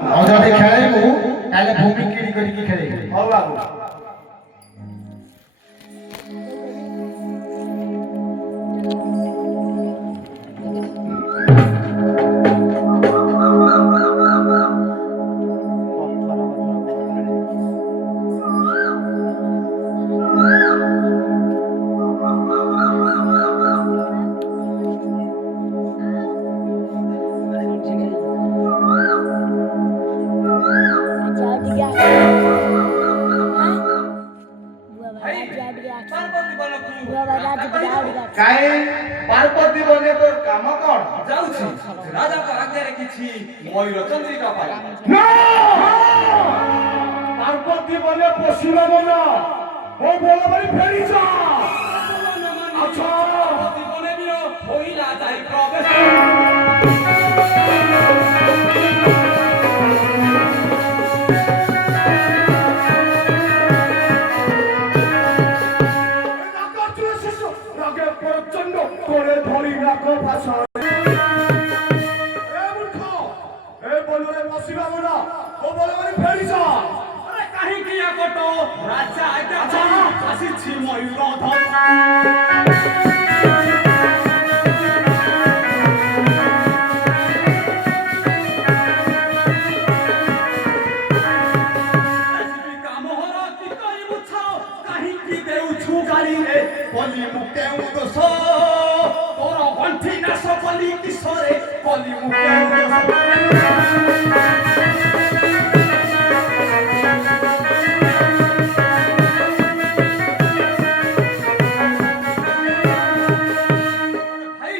ଅଯୋଧ୍ୟା ଖେଳେଇବୁ ତାହେଲେ ଭୂମି କିଣି କରିକି ଖେଳେଇବୁ। ହଉ ବାବୁ। କାଇଁ ପାର୍ବତୀ ବନେ ତୋର କାମ କଣ? ଯାଉଛି ରାଜାଙ୍କ ଆଜ୍ଞାରେ କିଛି ମୟୂର ଚନ୍ଦ୍ରିକା ପାଇ। ପାର୍ବତୀ ବନେ ପଶୁର ମନ ମୋ ବୋଳ ବାড়ি ଫେରି ଯା। ଆଚ୍ଛା ପାର୍ବତୀ ବନେ ବି ହୋଇଲା ଯାଇ ପ୍ରବେଶ। করে ধরি নাক ভাষা বলরে বসিবা না ও বলে মানে ফেরি যা। আরে কাহিকি আকট রাজা আজ্ঞা আসিছি ময়ূর ধন। বলি মুখে উদোষ তোর গন্ঠি নাশ বলি কিশোরে বলি মুখে ভাই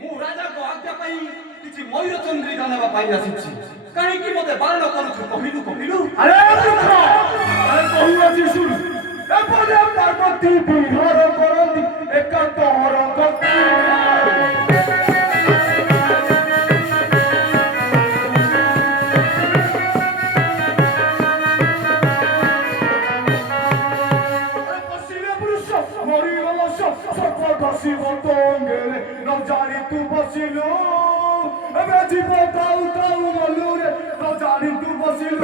ମୁଁ ରାଜାଙ୍କ ଆଜ୍ଞା ପାଇଁ କିଛି ମୟୂର ଚନ୍ଦ୍ରିକା ନେବା ପାଇଁ ଆସିଛି। କାହିଁକି ମତେ ବାରଣ କରୁଛୁ କହିଲୁ କହିଲୁ? আরে আরে কহুছি শুন এপরে পার্বতী বিহার করন্তি একান্ত রঙ্গ নজারি তু বসিল এবে জীব তাউ তাউ মলু রে নজারি তু বসিল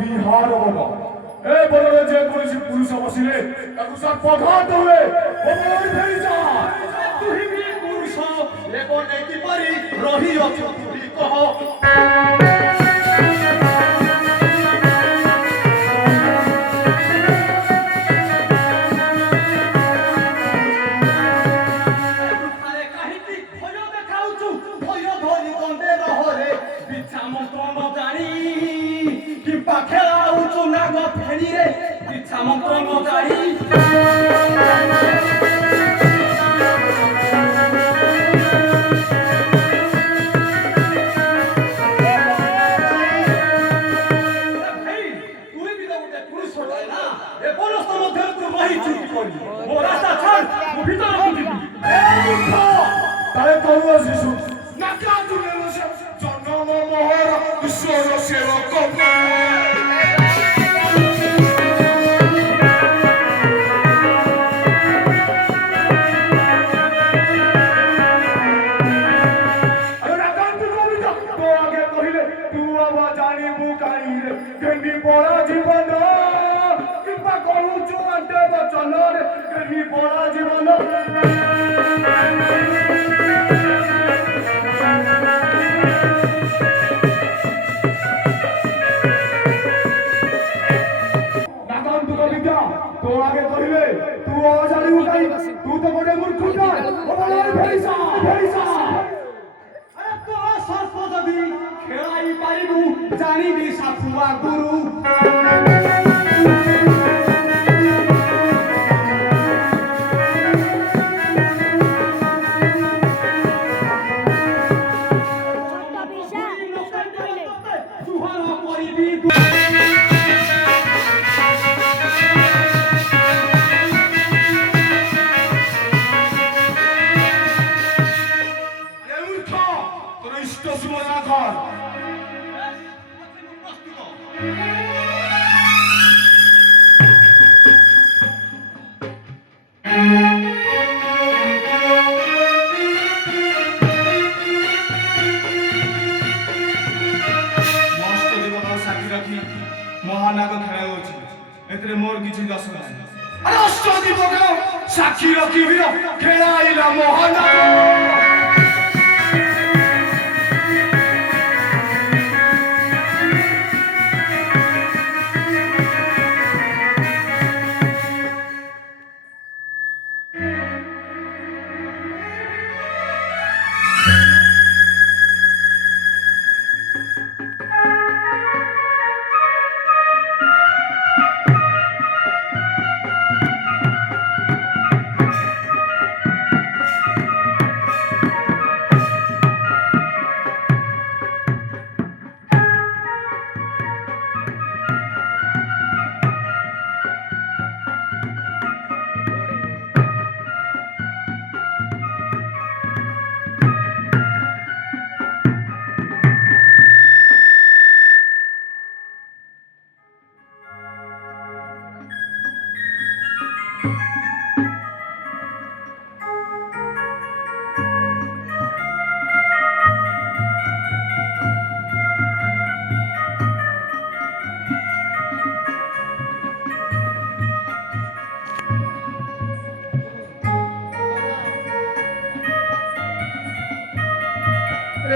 বিহার বল এ বলরে যে কৌশি পুরুষ বসিলে তাকে সর্বঘাত হুয়ে ও বলরে ফেরি যা। তুই বি পুরুষ এ বনে কি পারি রহিଅଛୁ তুই কহ। আরে কাহিকি ভয় দেখাউଛୁ ভয় ধরি বন্দে রহরে বিছা মন্ত্র ନ ଜାଣି কিংবা খেলাউଛୁ নাগ ফেরিরে বিছা মন্ত্র ନ ଜାଣି। তাহলে কৌয়া শিশু নাকা জুড়ে বসে জন্ম মোহর ঈশ্বর সেবক পড়া জীবন কিংবা করুଛୁ আন্তে বচନରେ কেনি পড়া জীবন নাগান্তু কবিতা তো আগে কহিলে তু অজানিবু কাই তু তো বড় মূর্খটা ও বলে ফেরিসা ফেরিসা। আরে তোর সর্প যদি খেলাই পারিবু জানিবি সাপুয়া গুরু। আসি মহানাগ খেলা হচ্ছে এতে মোর কিছু দশ নাই আরে অষ্টদীপক সাক্ষী রখিবি খেলাইলা মহানাগ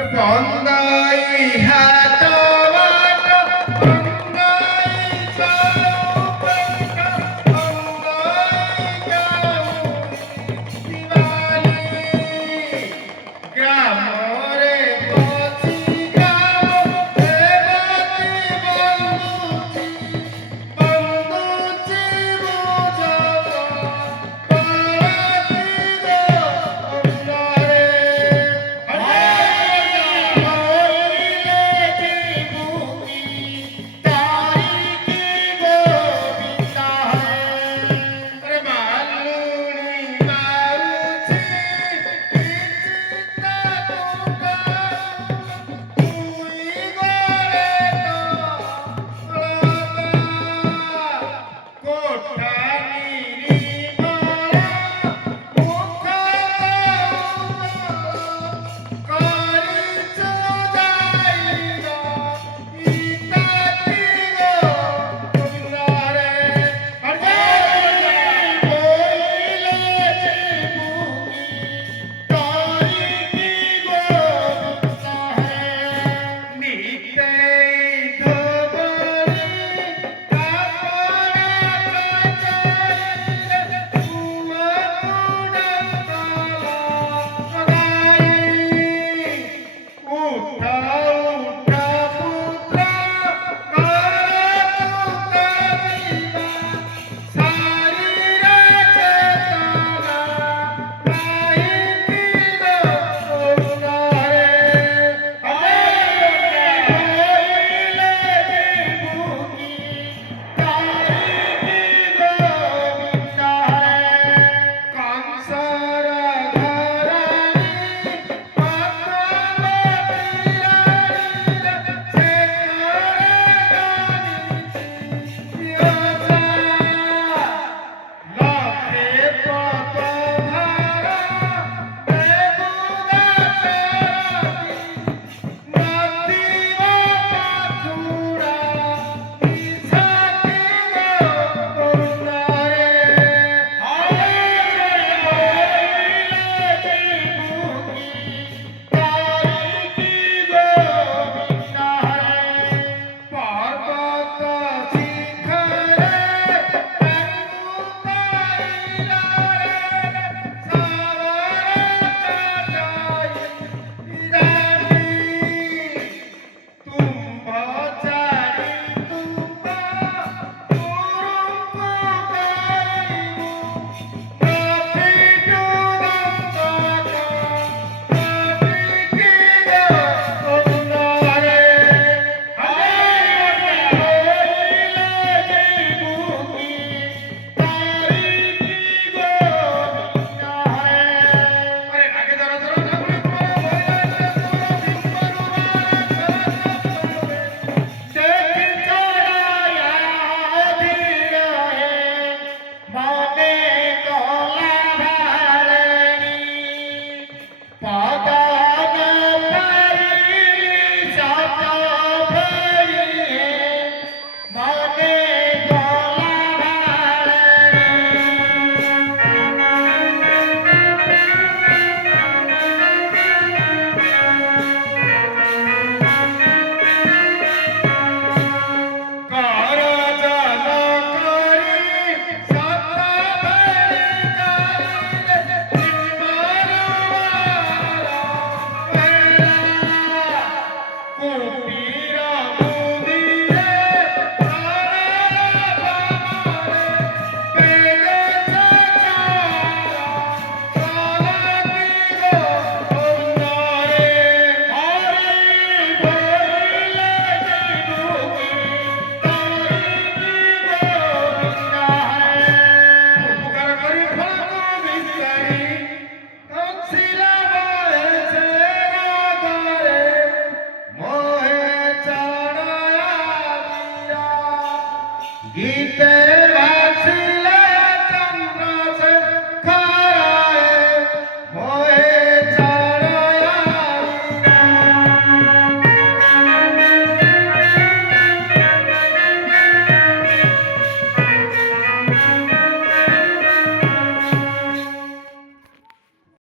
বন্দাই